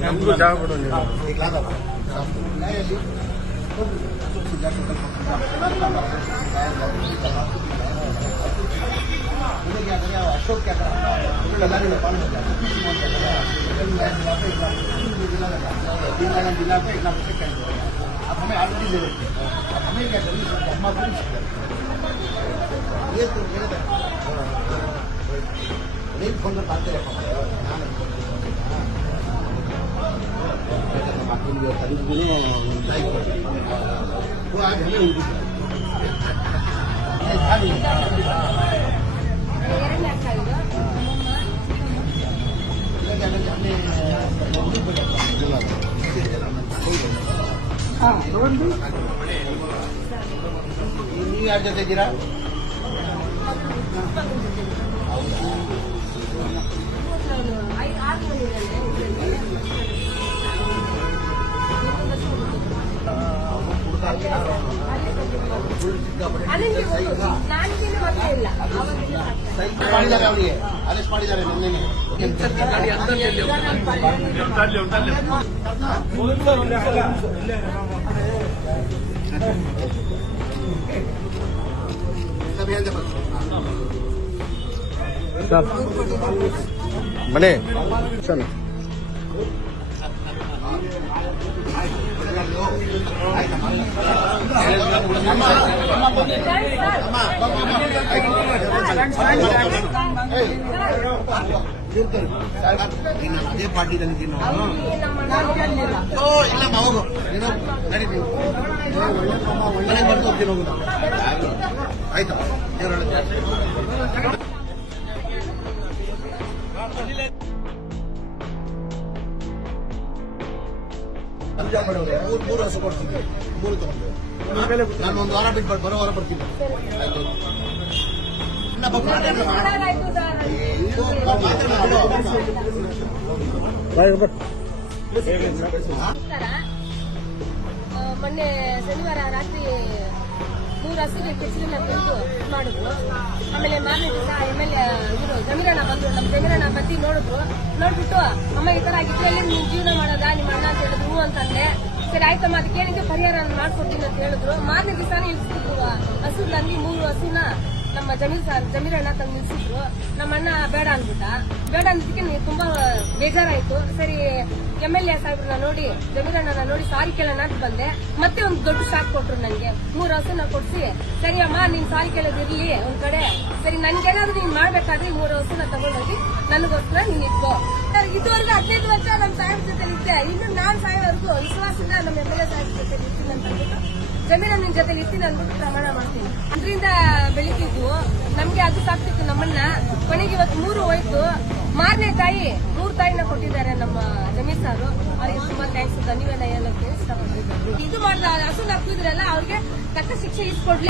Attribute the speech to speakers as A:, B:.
A: ನಮಗೂ ಜಾಗ ಕೊಡು ನೀವು
B: अशोक क्या कर रहा है लगा नहीं पानी हो गया तीन लाइन जिला पे इतना पैसे कैंसिल हो गया अब हमें ऑलरेडी दे रहे थे अब हमें क्या करें जमा करें ये तो मेरे ನಿಂತ್ಕೊಂಡು ಕಾಣ್ತೀರಪ್ಪ ಮಕ್ಕಳಿಗೆ
C: ತಂದಿದ್ದೀನಿ ಹಾಂ ತಗೊಂಡು
B: ನೀವು ಯಾರ ಜೊತೆಗಿದ್ದೀರಾ ಹೌದು ಅರೆಸ್ಟ್ ಮಾಡಿದ್ದಾರೆ ನಿನ್ನೆ
A: ಮನೆ
B: ನೀನು ಅದೇ ಪಾರ್ಟಿದಲ್ಲಿ ಇದ್ದೀನಿ ನಾನು. ಓ ಇಲ್ಲಮ್ಮ ಹೋಗು ನೀನು ನಡಿ ನೀವು ಮನೆಗೆ ಬರ್ದು ಹೋಗ್ತೀನಿ ಹೋಗು ಆಯ್ತು ಪೂಜಾ ಮಾಡೋದು ಮೂರು ಮೂರು ಹಸು ಕೊಡ್ತೀನಿ. ಮೂರು ತಗೊಂಡು. ನಾನು ಒಂದು ವಾರ ಬಿಟ್ಟು ಬರೋ ವಾರ ಬರ್ತೀನಿ.
C: ಮೊನ್ನೆ ಶನಿವಾರ ರಾತ್ರಿ ಮೂರು ಹಸುಗೆ ಕಿಚ್ಚಲಿನ ತಂದು ಮಾಡಿದ್ರು ಆಮೇಲೆ ಮಾರನೇ ದಿವಸ ಎಂ ಎಲ್ ಇವರು ಜಮೀರಣ್ಣ ಬಂದ್ರು ನಮ್ಮ ಜಮೀನಣ್ಣ ಬತ್ತಿ ನೋಡಿದ್ರು. ನೋಡ್ಬಿಟ್ಟು, ಅಮ್ಮ, ಈ ತರ ನೀನ್ ಜೀವನ ಮಾಡೋದಾ? ನಿಮ್ಮ ಅಣ್ಣ ಅಂತ ಹೇಳಿದ್ರು ಅಂತಂದೆ. ಸರಿ ಆಯ್ತಮ್ಮ ಅದಕ್ಕೆ ಏನಕ್ಕೆ ಪರಿಹಾರ ಮಾಡ್ಕೊಡ್ತೀನಿ ಅಂತ ಹೇಳಿದ್ರು. ಮಾರನೇ ದಿವಸನೇ ಇಳಿಸ್ತಿದ್ರು ಹಸು, ನಂದಿ, ಮೂರು ಹಸುನ ನಮ್ಮ ಜಮೀರ್ ಜಮೀರಣ್ಣ ತಂದು ನಿಲ್ಸಿದ್ರು. ನಮ್ಮ ಅಣ್ಣ ಬೇಡ ಅಂದ್ಬಿಟ್ಟ. ಬೇಡ ಅಂದಿದ್ದಕ್ಕೆ ನೀವು ತುಂಬಾ ಬೇಜಾರಾಯ್ತು. ಸರಿ ಎಂ ಎಲ್ ಎ ಸಾಹೇಬ್ರನ್ನ ನೋಡಿ ಜಮೀರಣ್ಣನ ನೋಡಿ ಸಾರಿ ಕೇಳೋಣ ಅಂತ ಬಂದೆ. ಮತ್ತೆ ಒಂದು ದೊಡ್ಡ ಶಾಕ್ ಕೊಟ್ರು ನನಗೆ ಮೂರು ಹಸುನ ಕೊಡ್ಸಿ. ಸರಿ ಅಮ್ಮ, ನೀನ್ ಸಾರಿ ಕೇಳೋದಿರ್ಲಿ ಒಂದ್ ಕಡೆ. ಸರಿ, ನನ್ಗೇನಾದ್ರೂ ನೀನ್ ಮಾಡ್ಬೇಕಾದ್ರೆ ಮೂರು ಹಸುನ ತಗೊಂಡೋಗಿ ನನಗೋಸ್ಕರ ನೀನ್ ಇಟ್ಕೋ. ಇದುವರೆಗೂ ಹದಿನೈದು ವರ್ಷ ನಮ್ಮ ಸಾಹೇಬ್ ಜೊತೆ ಇದ್ದೆ ಇನ್ನು ನಾನ್ ಸಾಯೋವರೆಗೂ ವಿಶ್ವಾಸದಿಂದ ನಮ್ಮ ಎಂ ಎಲ್ ಎ ಸಾಹೇಬ್ ಜೊತೆ ಇರ್ತೀನಿ ಅಂತ ಜಮೀನ ನಿನ್ ಜೊತೆ ಇರ್ತೀನಿ ಅಂದ್ಬಿಟ್ಟು ಪ್ರಮಾಣ ಮಾಡ್ತೀನಿ. ಅದರಿಂದ ಬೆಳಿತಿದ್ವು. ನಮ್ಗೆ ಅದು ಸಾಕ್ತಿತ್ತು ನಮ್ಮನ್ನ. ಕೊನೆಗೆ ಇವತ್ತು ಮೂರು ಹೋಯ್ತು. ಮಾರನೇ ತಾಯಿ, ಮೂರು ತಾಯಿನ ಕೊಟ್ಟಿದ್ದಾರೆ ನಮ್ಮ ಜಮೀರ್ ಸಾರು. ಅವ್ರಿಗೆ ತುಂಬಾ ಥ್ಯಾಂಕ್ಸ್ ಧನ್ಯವಾದ ಹೇಳಕ್ಕೆ ಇಷ್ಟಪಡ್ತೀನಿ. ಇದು ಮಾಡಿದ ಹಸು ಹಾಕಿದ್ರಲ್ಲ ಅವ್ರಿಗೆ ತಕ್ಕ ಶಿಕ್ಷೆ ಇಸ್ಕೊಡ್ಲಿ.